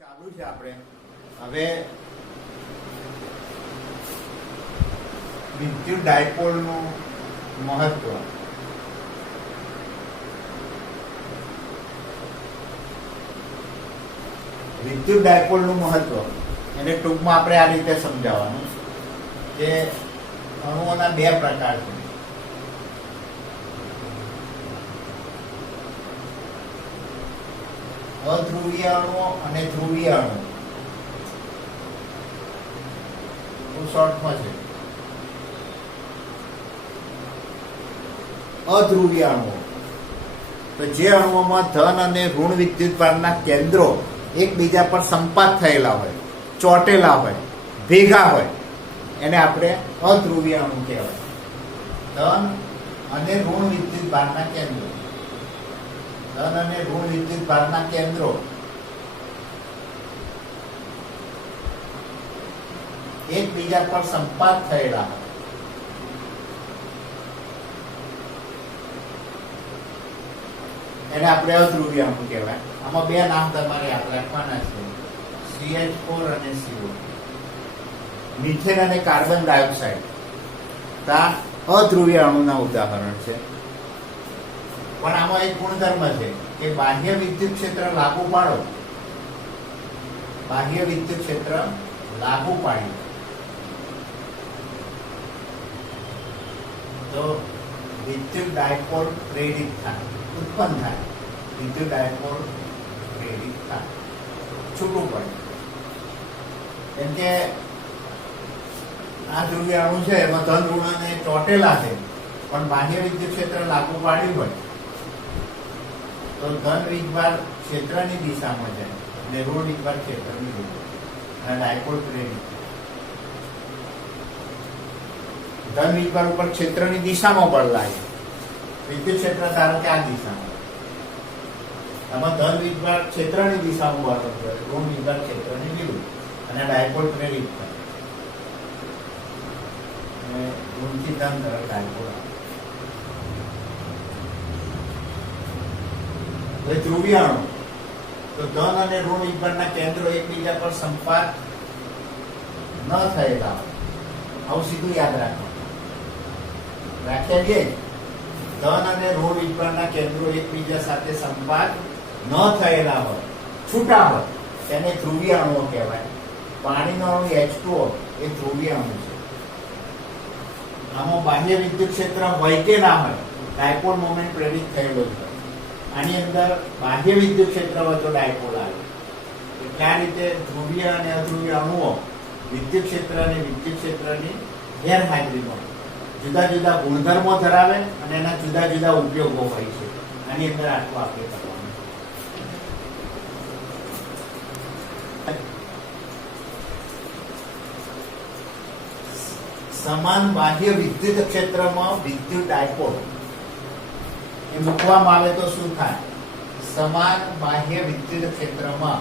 ચાલુ છે આપણે હવે વિદ્યુત ડાયપોલનું મહત્વ. વિદ્યુત ડાયપોલનું મહત્વ એને ટૂંકમાં આપણે આ રીતે સમજાવવાનું કે અણુઓના બે પ્રકાર છે. અધ્રુવીય અણુઓ અને ધ્રુવીય અણુઓ. શોર્ટમાં છે અધ્રુવીય અણુઓ. તો જે અણુઓમાં ધન અને ઋણ વિદ્યુતભારના કેન્દ્રો એકબીજા પર સંપાત થયેલા હોય, ચોટેલા હોય, ભેગા હોય, એને આપણે અધ્રુવીય અણુ કહેવાય. ધન અને ઋણ વિદ્યુતભારના કેન્દ્રો, ધન અને ઋણ વિદ્યુતભારના કેન્દ્રો એકબીજા પર સંપાત થયેલા હોય, એને આપણે અધ્રુવીય અણુ કહેવાય. આમાં બે નામ તમારે યાદ રાખવાના છે, CH4 અને CO. મિથેન અને કાર્બન ડાયોક્સાઇડ આ અધ્રુવીય અણુના ઉદાહરણ છે. પણ આમાં એક ગુણધર્મ છે કે બાહ્ય વિદ્યુત ક્ષેત્ર લાગુ પાડો, બાહ્ય વિદ્યુત ક્ષેત્ર લાગુ પાડ્યું તો વિદ્યુત ડાયપોલ પ્રેરિત થાય, ઉત્પન્ન થાય. વિદ્યુત ડાયપોલ પ્રેરિત થાય, છૂટું પડે. કેમ કે આ ધ્રુવીય અણુ છે એમાં ધન ઋણ અને ચોટેલા છે, પણ બાહ્ય વિદ્યુત ક્ષેત્ર લાગુ પાડ્યું હોય તો ધન વીજભાર ક્ષેત્રની દિશામાં જાય અને ઋણ વીજભાર ક્ષેત્રની દિશામાં. ડાયપોલ પ્રેરિત ધન વીજભાર ઉપર ક્ષેત્રની દિશામાં બળ લાગે. વિદ્યુત ક્ષેત્ર ધારો કે આ દિશામાં, આમાં ધન વીજભાર ક્ષેત્રની દિશામાં બળ કરે, ઋણ વીજભાર ક્ષેત્રની વિરુદ્ધ, અને ડાયપોલ પ્રેરિત થાય. અને ઋણથી ધન તરફ ડાયપોલ આવે. ધ્રુવીય અણુ તો ધન અને ઋણ વિજભારના કેન્દ્રો એકબીજા પર સંપાત ન થયેલા હોય. આવું સીધું યાદ રાખવાનું. વ્યાખ્યા છે ધન અને ઋણ વિજભારના કેન્દ્રો એકબીજા સાથે સંપાત ન થયેલા હોય, છૂટા હોય, તેને ધ્રુવીય અણુઓ કહેવાય. પાણીનો અણુ H2O એ ધ્રુવીય અણુ છે. આમાં બાહ્ય વિદ્યુત ક્ષેત્ર હોય કે ના હોય, ડાયપોલ મોમેન્ટ પ્રેરિત થયેલો છે. આની અંદર બાહ્ય વિદ્યુત ક્ષેત્ર હોય તો ડાયપોલ આવે. એટલે આ રીતે ધ્રુવીય અને અધ્રુવીય અણુઓ વિદ્યુત ક્ષેત્ર અને વિદ્યુત ક્ષેત્રની ગેરહાજરીમાં જુદા જુદા ગુણધર્મો ધરાવે અને એના જુદા જુદા ઉપયોગો હોય છે. આની અંદર આટલું આપણે કરવાનું. સમાન બાહ્ય વિદ્યુત ક્ષેત્રમાં વિદ્યુત ડાયપોલ એ મૂકવામાં આવે તો શું થાય? સમાન બાહ્ય વિદ્યુત ક્ષેત્રમાં,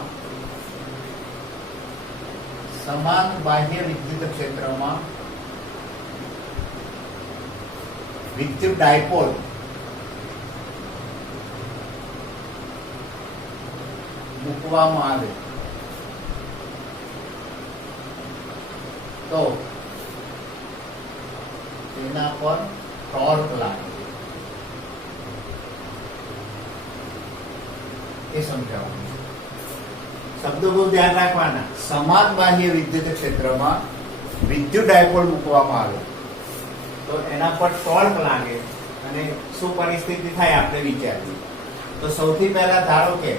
સમાન બાહ્ય વિદ્યુત ક્ષેત્રમાં વિદ્યુત ડાયપોલ મૂકવામાં આવે તો તેના પર ટોર્ક લાગે. એ સમજાવવાનું. શબ્દો બહુ ધ્યાન રાખવાના. સમાન બાહ્ય વિદ્યુત ક્ષેત્રમાં વિદ્યુત ડાયપોલ મૂકવામાં આવે તો એના પર ટોર્ક લાગે અને શું પરિસ્થિતિ થાય આપણે વિચારીએ. તો સૌથી પહેલા ધારો કે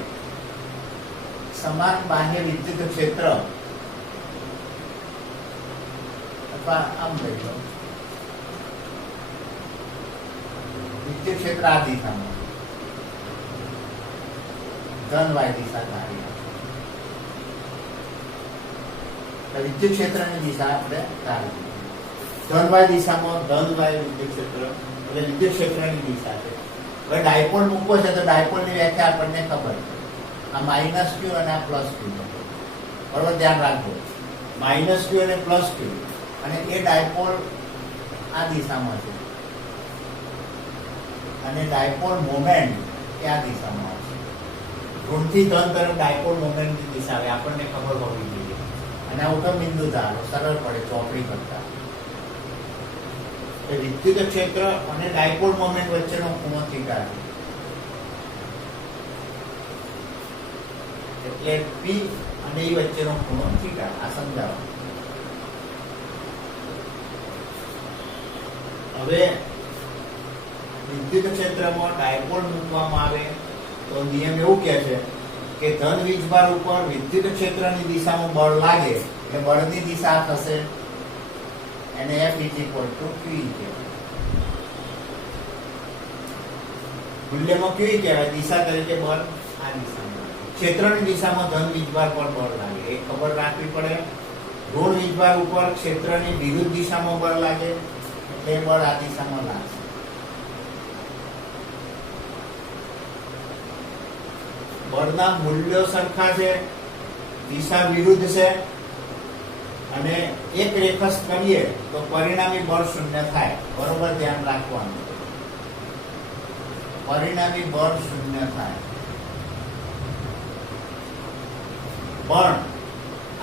સમાન બાહ્ય વિદ્યુત ક્ષેત્ર, અથવા આમ લઈ લો, વિદ્યુત ક્ષેત્ર આ દિશામાં, ધન વાય દિશા ધારી, વિદ્યુત ક્ષેત્રની દિશા આપણે ધારી. ધન વાય દિશામાં ધન વાય વિદ્યુત ક્ષેત્ર એટલે વિદ્યુત ક્ષેત્રની દિશા છે. હવે ડાયપોલ મૂકવો છે તો ડાયપોલની વ્યાખ્યા આપણને ખબર છે. આ માઇનસ ક્યુ અને આ પ્લસ ક્યુ. બરોબર, ધ્યાન રાખજો. માઇનસ ક્યુ અને પ્લસ ક્યુ, અને એ ડાયપોલ આ દિશામાં છે અને ડાયપોલ મોમેન્ટ એ આ દિશામાં આવશે. ઋણથી ધન તરફ ડાયપોલ મોમેન્ટની દિશા આવે, આપણને ખબર હોવી જોઈએ. અને આ ઉગમ બિંદુ ધારો, સરળ પડે ચોપડી કરતા. વિદ્યુત ક્ષેત્ર અને ડાયપોલ મોમેન્ટ વચ્ચેનો ખૂણો થીટા છે. એટલે પી અને ઈ વચ્ચેનો ખૂણો થીટા. આ સમજાવો. હવે વિદ્યુત ક્ષેત્રમાં ડાયપોલ મૂકવામાં આવે તો નિયમ એવું કહે છે કે ધન વીજભાર ઉપર વિદ્યુત ક્ષેત્રની દિશામાં બળ લાગે એટલે બળની દિશા થશે એને F = Q કહેવાય. મૂલ્યમાં Q કહેવાય, દિશા તરીકે બળ આ દિશામાં. ક્ષેત્રની દિશામાં ધન વીજભાર પર બળ લાગે એ ખબર રાખવી પડે. ઋણ વીજભાર ઉપર ક્ષેત્રની વિરુદ્ધ દિશામાં બળ લાગે એટલે બળ આ દિશામાં લાગશે. બળના મૂલ્યો સરખા છે, દિશા વિરુદ્ધ છે અને એક રેખસ્થ કરીએ તો પરિણામી બળ શૂન્ય થાય. બરોબર ધ્યાન રાખવાનું. પરિણામી બળ શૂન્ય થાય. બળ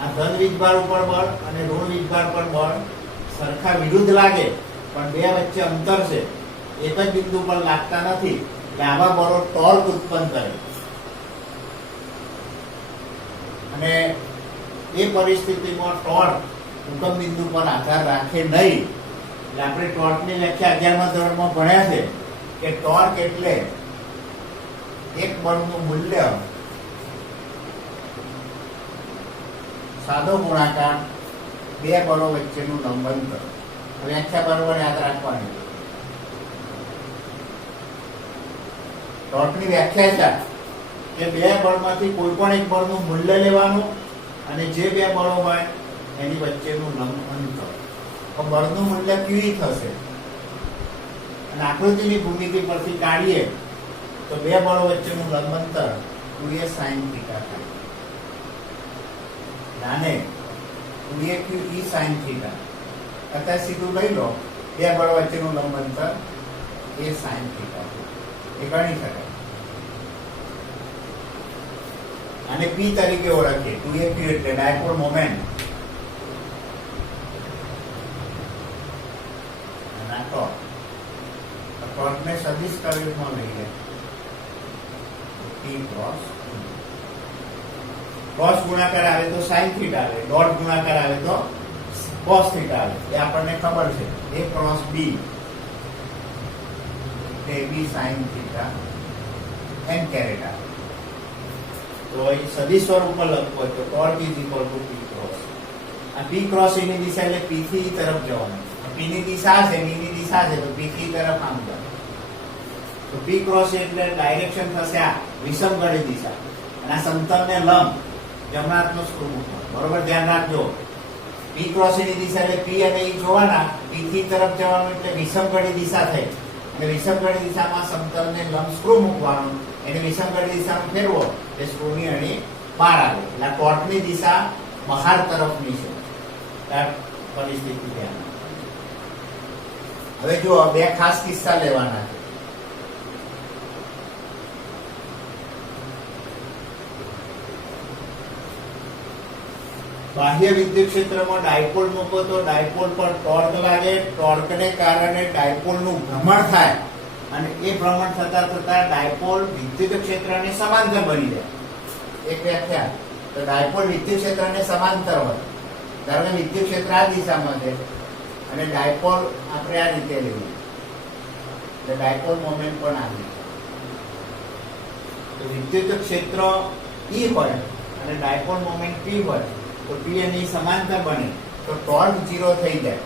આ ધન વીજભાર ઉપર બળ અને ઋણ વીજભાર પર બળ સરખા વિરુદ્ધ લાગે પણ બે વચ્ચે અંતર છે, એક જ બિંદુ પર લાગતા નથી એટલે આવા બળો ટોર્ક ઉત્પન્ન કરે. અને એ પરિસ્થિતિમાં ટોર્ક ઉગમ બિંદુ પર આધાર રાખે નહીં. એટલે આપણે ટોર્કની વ્યાખ્યા 11મા ધોરણમાં ભણ્યા છે કે ટોર્ક એટલે એક બળનું મૂલ્ય સાદો ગુણાકાર બે બળો વચ્ચેનું લંબંતર. વ્યાખ્યા બરોબર યાદ રાખવાની. ટોર્કની વ્યાખ્યા છે કે બે બળમાંથી કોઈ પણ એક બળનું મૂલ્ય લેવાનું અને જે બે બળો હોય એની વચ્ચેનું લંબ અંતર. તો બળનું મૂલ્ય Q થશે અને આકૃતિની ભૂમિતિ પરથી કાઢીએ તો બે બળો વચ્ચેનું લંબ અંતર 2a sin θ થાય. નાને 2a Q e sin θ અત્યારે સીધું લઈ લો, બે બળો વચ્ચેનું લંબ અંતર a sin θ એ ગણી શકાય. અને P તરીકે ઓળખીએ. 2a Q એટલે ડાયપોલ મોમેન્ટ. અને ટોર્કને સદિશ સ્વરૂપમાં લઈએ. P ક્રોસ ક્રોસ ગુણાકાર આવે તો sin θ આવે, ડોટ ગુણાકાર આવે તો cos θ આવે. એ આપણને ખબર છે. a ક્રોસ b તે b sin θ n કેરેટ આવે. તો એ સદિશ સ્વરૂપમાં લખવો હોય તો ટોર્ક = P ક્રોસ. આ P ક્રોસ એની દિશા એટલે P થી તરફ જવાનું. P ની દિશા છે, B ની દિશા છે તો P થી તરફ આમ જવાનું. તો P ક્રોસ એટલે ડાયરેક્શન થશે આ વિષમગળી દિશા અને આ સમતલને લંબ જમણા હાથનો સ્ક્રૂ મૂકવાનો. બરોબર ધ્યાન રાખજો. P ક્રોસ એની દિશા એટલે P અને E જોવાના, P થી તરફ જવાનું એટલે વિષમગળી દિશા થઈ અને વિષમગળી દિશામાં સમતલને લંબ સ્ક્રૂ મૂકવાનું. એને વિષમગળી દિશામાં ફેરવો એટલે સ્ક્રૂની અણી બહાર આવે એટલે ટોર્કની દિશા બહાર તરફની છે. આ પરિસ્થિતિ ધ્યાન. હવે જો બે ખાસ કિસ્સા લેવાના છે. બાહ્ય વિદ્યુત ક્ષેત્રમાં ડાયપોલ મૂકો તો ડાયપોલ પર ટોર્ક લાગે. ટોર્કને કારણે ડાયપોલનું ભ્રમણ થાય અને એ ભ્રમણ થતા થતા ડાયપોલ વિદ્યુત ક્ષેત્રને સમાંતર બની જાય. એક વ્યાખ્યા તો ડાયપોલ વિદ્યુત ક્ષેત્રને સમાંતર હોય. ધારો કે વિદ્યુત ક્ષેત્ર આ દિશામાં છે અને ડાયપોલ આપણે આ રીતે લઈએ એટલે ડાયપોલ મોમેન્ટ પણ આ રીતે. તો વિદ્યુત ક્ષેત્ર E હોય અને ડાયપોલ મોમેન્ટ P હોય તો P અને E સમાંતર બને તો ટોર્ક 0 થઈ જાય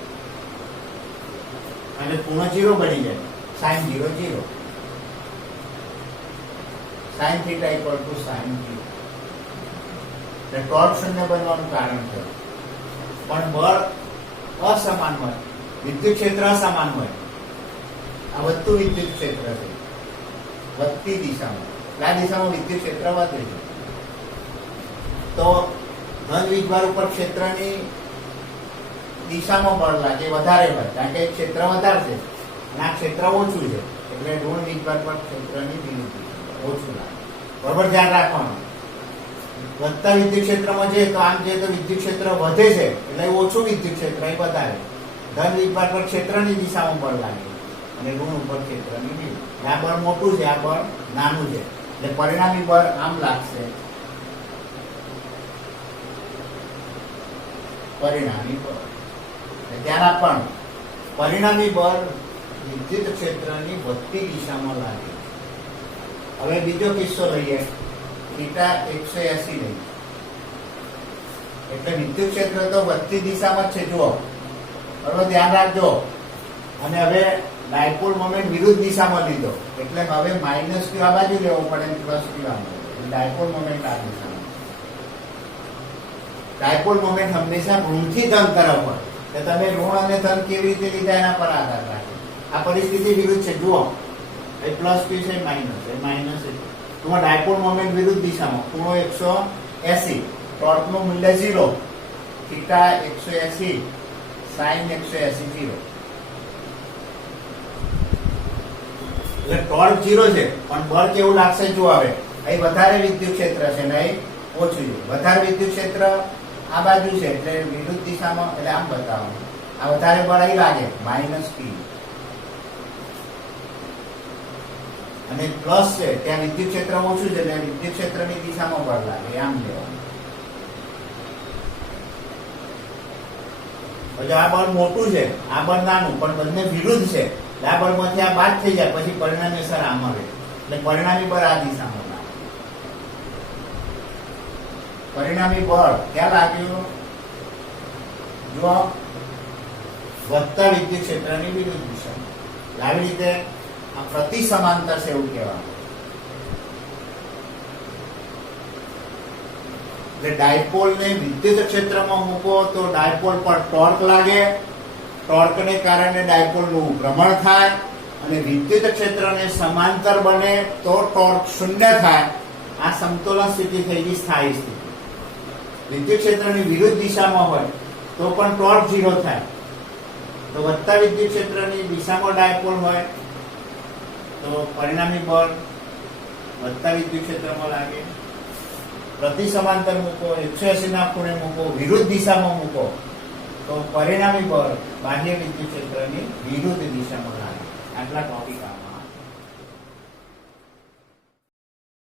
અને પૂર્ણ 0 બની જાય. sin 0 0 sin θ = sin 0 એટલે ટોર્ક શૂન્ય બનવાનું કારણ છે. પણ બળ અસમાન હોય, વિદ્યુત ક્ષેત્ર અસમાન હોય. આ વધતું વિદ્યુત ક્ષેત્ર છે વધતી દિશામાં. આ દિશામાં વિદ્યુત ક્ષેત્ર વધે છે તો ધન વીજભાર ઉપર ક્ષેત્રની દિશામાં બળ લાગે વધારે હોય કારણ કે ક્ષેત્ર વધારે છે અને આ ક્ષેત્ર ઓછું છે એટલે ઋણ વીજભાર પર ક્ષેત્રની વિરુદ્ધ ઓછું લાગે. બરોબર, ધ્યાન રાખવાનું. વધતા વિદ્યુત ક્ષેત્રમાં છે તો આમ છે તો વિદ્યુત ક્ષેત્ર વધે છે એટલે ઓછું વિદ્યુત ક્ષેત્ર એ વધારે. ધન વિભાગ પર ક્ષેત્રની દિશામાં બળ લાગે અને ઋણ ઉપર ક્ષેત્રની વિરુદ્ધ. આ બળ મોટું છે, આ બળ નાનું છે એટલે પરિણામી બળ આમ લાગશે. પરિણામી બળ ધ્યાન આપવાનું. પરિણામી બળ વિદ્યુત ક્ષેત્રની વધતી દિશામાં લાગે. હવે બીજો કિસ્સો લઈએ, થીટા 180 લઈએ એટલે વિદ્યુત ક્ષેત્ર તો વધતી દિશામાં જ છે, જુઓ બરોબર, ધ્યાન રાખજો. અને હવે ડાયપોલ મોમેન્ટ વિરુદ્ધ દિશામાં લીધો એટલે હવે માઇનસ ક્યુ આ બાજુ લેવો પડે, પ્લસ ક્યુ આ બાજુ. ડાયપોલ મોમેન્ટ આ દિશામાં. ડાયપોલ મોમેન્ટ હંમેશા ઋણથી ધન તરફ હોય. તમે ઋણ અને ધન કેવી રીતે લીધા એના પર આધાર રાખે. આ પરિસ્થિતિ વિરુદ્ધ છે, જુઓ એ પ્લસ ક્યુ છે, માઇનસ છે. તો ડાયપોલ મોમેન્ટ વિરુદ્ધ દિશામાં, ખૂણો 180, ટોર્કનું મૂલ્ય 0, થીટા 180, સાઈન 180 0. એટલે ટોર્ક 0 છે પણ બળ કેવું લાગશે જુઓ. હવે અહીં વધારે વિદ્યુત ક્ષેત્ર છે ને અહીં ઓછું છે. વધારે વિદ્યુત ક્ષેત્ર આ બાજુ છે એટલે વિરુદ્ધ દિશામાં, એટલે આમ બતાવવાનું. આ વધારે બળ અહીં લાગે માઇનસ પી, અને પ્લસ છે ત્યાં વિદ્યુત ક્ષેત્ર ઓછું છે એટલે વિદ્યુત ક્ષેત્રની દિશામાં બળ લાગે, આમ લેવાનું. પછી આ બળ મોટું છે, આ બળ નાનું, પણ બંને વિરુદ્ધ છે. આ બળમાંથી આ બાદ થઈ જાય પછી પરિણામી અસર આમ આવે એટલે પરિણામી બળ આ દિશામાં લાગે. પરિણામી બળ ક્યાં લાગ્યું? જો વધતા વિદ્યુત ક્ષેત્રની વિરુદ્ધ દિશામાં. આવી રીતે આ પ્રતિ સમાંતર છે એવું કહેવાનું. એટલે ડાયપોલ ને વિદ્યુત ક્ષેત્રમાં મૂકો તો ડાયપોલ પર ટોર્ક લાગે, ટોર્કને કારણે ડાયપોલનું ભ્રમણ થાય અને વિદ્યુત ક્ષેત્રને સમાંતર બને તો ટોર્ક શૂન્ય થાય. આ સમતોલન સ્થિતિ થઈ ગઈ, સ્થાયી સ્થિતિ. વિદ્યુત ક્ષેત્રની વિરુદ્ધ દિશામાં હોય તો પણ ટોર્ક 0 થાય. તો વધતા વિદ્યુત ક્ષેત્રની દિશામાં ડાયપોલ હોય તો પરિણામી બળ વધતા વિદ્યુત ક્ષેત્રમાં લાગે. પ્રતિ સમાંતર મૂકો, 180 ના ખૂણે મૂકો, વિરુદ્ધ દિશામાં મૂકો તો પરિણામી બળ બાહ્ય વિદ્યુત ક્ષેત્રની વિરુદ્ધ દિશામાં લાગે. આટલા ટોપિક આવે.